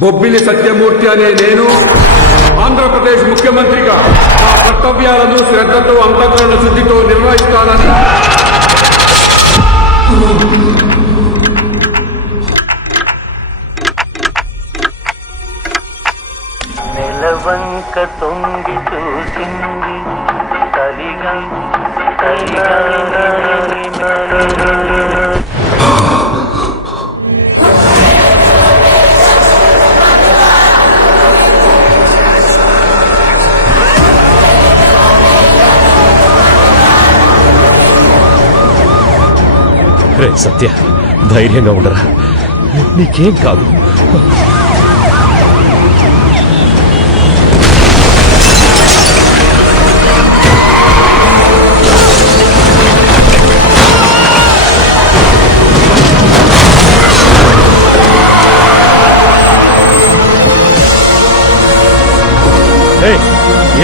బొబ్బిలి సత్యమూర్తి అనే నేను ఆంధ్రప్రదేశ్ ముఖ్యమంత్రిగా నా కర్తవ్యాలను శ్రద్ధతో అంతఃకరణ శుద్ధితో నిర్వహిస్తానని నెలవంక తొంగి చూసింది కలిగా రే సత్య, ధైర్యంగా ఉండరా, నీకేం కాదు.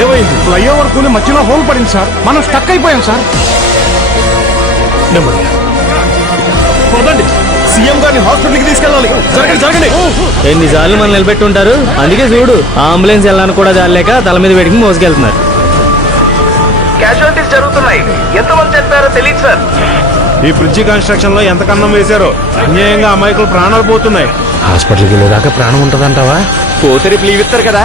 ఏమైంది? ఫ్లైఓవర్ కూలి మధ్యలో హోల్ పడింది సార్, మనం స్టక్ అయిపోయాం సార్. నెమ్మదిగా పదండి, సీఎం గారిని హాస్పిటల్కి తీసుకెళ్ళాలి. జరగండి జరగండి. ఎన్నిసార్లు మనం నిలబెట్టుంటారు, అందుకే చూడు అంబులెన్స్ వెళ్ళాలని కూడా జాలేక తల మీద పెట్టుకుని మోసుకెళ్తున్నారు. క్యాజువాలిటీస్ జరుగుతున్నాయి. ఎంతమంది చెప్పారో తెలియదు సార్. ఈ బ్రిడ్జి కన్స్ట్రక్షన్ లో ఎంత కన్నం వేశారో అన్యాయంగా అమాయకులు ప్రాణాలు పోతున్నాయి. హాస్పిటల్కి వెళ్ళేదాకా ప్రాణం ఉంటదంటావా? పోతే రేపు లీవ్ ఇస్తారు కదా.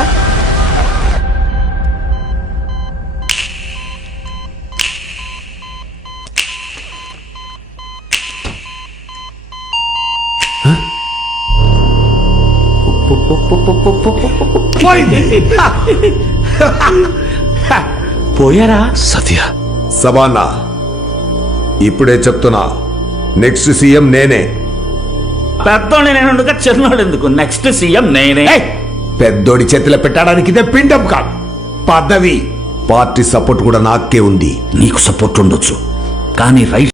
పోయారా? సత్య, సబానా ఇప్పుడే చెప్తున్నా, నెక్స్ట్ సీఎం నేనే. పెద్దోడి నేను చిన్నోడు ఎందుకు? నెక్స్ట్ సీఎం నేనే. పెద్దోడి చేతిలో పెట్టడానికి ఇదే పిండం కాదు, పదవి. పార్టీ సపోర్ట్ కూడా నాకే ఉంది. నీకు సపోర్ట్ ఉండొచ్చు, కానీ రైట్